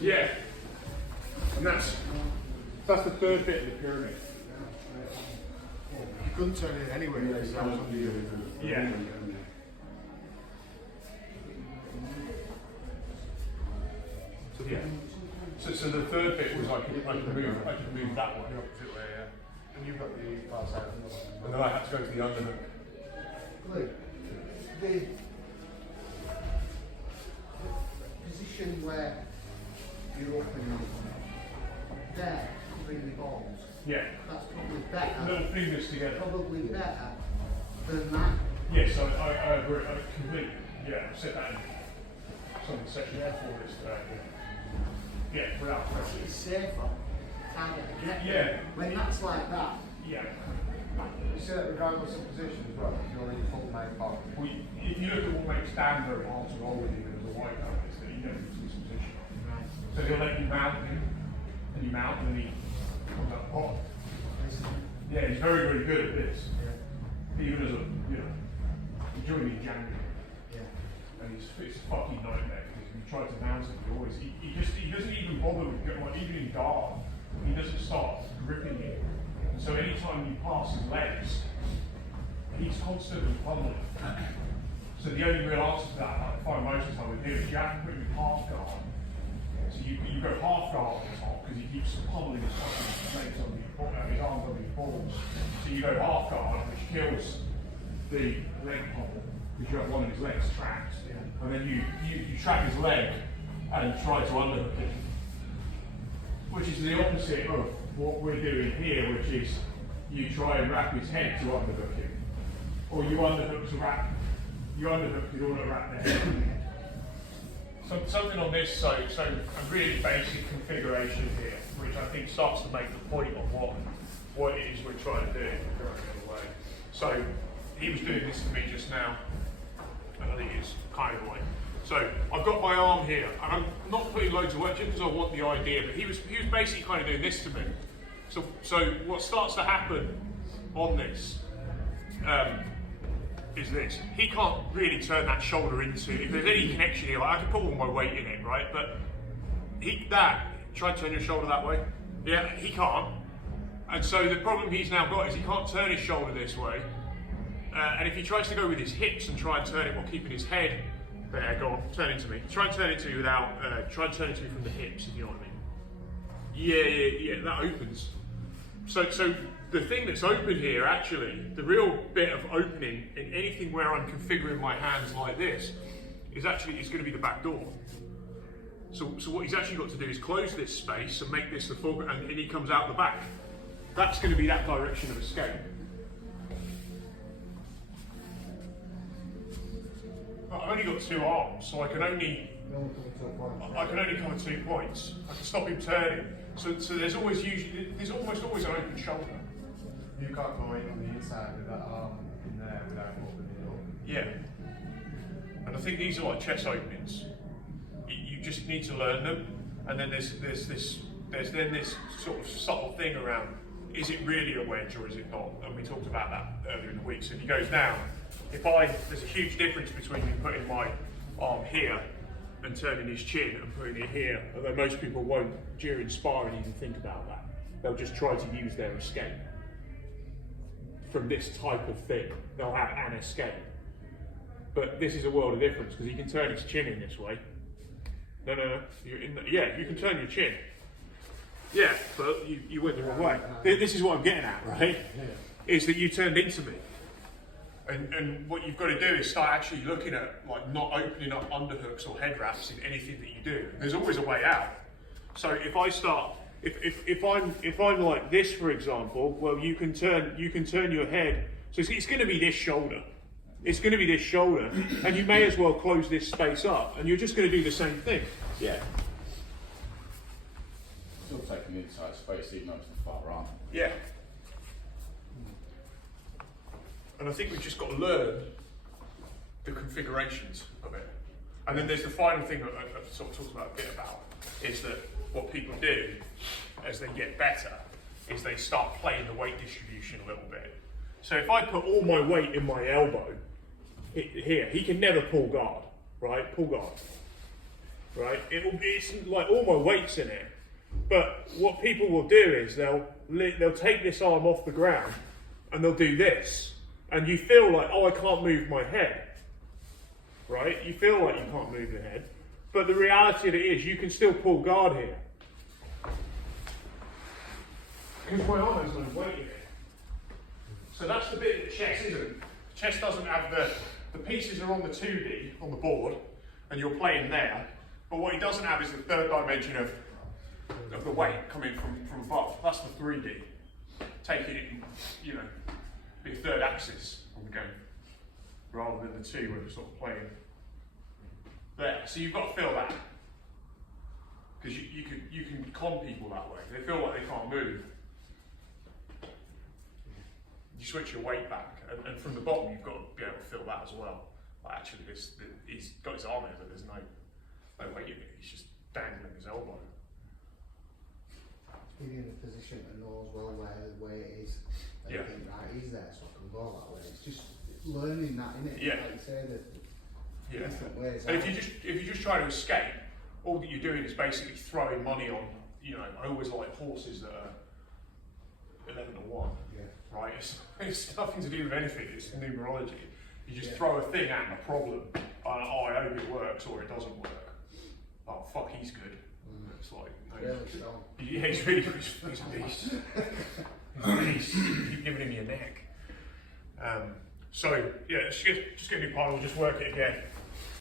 Yeah. And that's the third bit of the pyramid. You couldn't turn it anyway. Yeah. Yeah. So the third bit was I could move that way. The opposite way, yeah. And you've got the far side. And then I had to go to the underhook. Look, the position where you're opening there between the balls, Yeah. that's probably better. No, putting this together. Probably better than that. Yes, I agree. I completely. Yeah, I've said that in some of the sessions before this today. Yeah, without question. It's safer, harder to get. Yeah. When that's like that. Yeah. You see that regardless of position as well, if you're in full main pocket. Well, if you look at what makes Dan very hard to roll with him as a white belt, is that he never gets his position. Right. So he'll let you mount him, and you mount, and then he comes up hot. Yeah, he's very, very good at this. Yeah. Even as a, he joined me in January, Yeah. and it's a fucking nightmare because if you try to mount him, he doesn't even bother with going, like, even in guard, he doesn't start gripping you. So anytime you pass his legs, he's constantly pummeling. So the only real answer to that, I find most of the time with him, is you have to put him in half guard. So you go half guard on the top because he keeps pummeling his legs on his arms on his balls. So you go half guard, which kills the leg pummel because you have one of his legs trapped. And then you trap his leg and try to underhook him, which is the opposite of what we're doing here, which is you try and wrap his head to underhook him, or you underhook to wrap, you underhook in order to wrap their head. So something on this, so a really basic configuration here, which I think starts to make the point of what it is we're trying to do. So he was doing this to me just now, and I think it's kind of like. So I've got my arm here, and I'm not putting loads of work just because I want the idea, but he was basically kind of doing this to me. So what starts to happen on this is this. He can't really turn that shoulder into, if there's any connection here, like I could put all my weight in it, right? But try to turn your shoulder that way. Yeah, he can't. And so the problem he's now got is he can't turn his shoulder this way. And if he tries to go with his hips and try and turn it while keeping his head there, go on, turn into me. Try and turn it to me without, try and turn it to me from the hips, if you know what I mean. Yeah, that opens. So the thing that's open here, actually, the real bit of opening in anything where I'm configuring my hands like this, is going to be the back door. So what he's actually got to do is close this space and make this the full, and he comes out the back. That's going to be that direction of escape. I've only got two arms, so I can only cover 2 points. I can stop him turning. So there's almost always an open shoulder. You can't go in on the inside with that arm in there without opening it up. Yeah. And I think these are like chess openings. You just need to learn them, and then there's this sort of subtle thing around, is it really a wedge or is it not? And we talked about that earlier in the week. So if he goes down, there's a huge difference between me putting my arm here and turning his chin and putting it here, although most people won't during sparring even think about that. They'll just try to use their escape. From this type of thing, they'll have an escape. But this is a world of difference because he can turn his chin in this way. No. You can turn your chin. Yeah, but you went the wrong way. This is what I'm getting at, right? Yeah. Is that you turned into me. And what you've got to do is start actually looking at like not opening up underhooks or head wraps in anything that you do. There's always a way out. So if I start, if I'm like this, for example, well, you can turn your head. So it's going to be this shoulder. It's going to be this shoulder, and you may as well close this space up, and you're just going to do the same thing. Yeah. Still taking the inside space, even though it's the far arm. Yeah. And I think we've just got to learn the configurations of it. And then there's the final thing that I've sort of talked about a bit about, is that what people do as they get better is they start playing the weight distribution a little bit. So if I put all my weight in my elbow, here, he can never pull guard, right? Pull guard. right? It's like all my weight's in it. But what people will do is they'll take this arm off the ground and they'll do this, and you feel like, oh, I can't move my head, right? You feel like you can't move your head, but the reality of it is you can still pull guard here. Because my arm has no weight in it. So that's the bit that the chest isn't. The chest doesn't have the pieces are on the 2D on the board, and you're playing there. But what he doesn't have is the third dimension of the weight coming from above. That's the 3D. Taking it, you know, be a third axis on the game, rather than the two where we're sort of playing there. So you've got to feel that, because you can con people that way. They feel like they can't move. You switch your weight back, and from the bottom you've got to be able to feel that as well. Like actually, he's got his arm here, but there's no weight in it. He's just dangling his elbow. Being in a position to know as well where the weight is. And Yeah. you think, right, he's there, so I can go that way. It's just learning that, innit? Yeah. Like you say, the Yeah. different ways. And if you just try to escape, all that you're doing is basically throwing money on. You know, I always like horses that are 11-1. Yeah. Right? It's nothing to do with anything. It's numerology. You just Yeah. throw a thing at a problem. And, oh, I hope it works, or it doesn't work. Oh fuck, he's good. It's like no, Really strong. yeah, he's really good. He's a beast. He's a beast. Keep giving him your neck. So yeah, just get a new pile. We'll just work it again.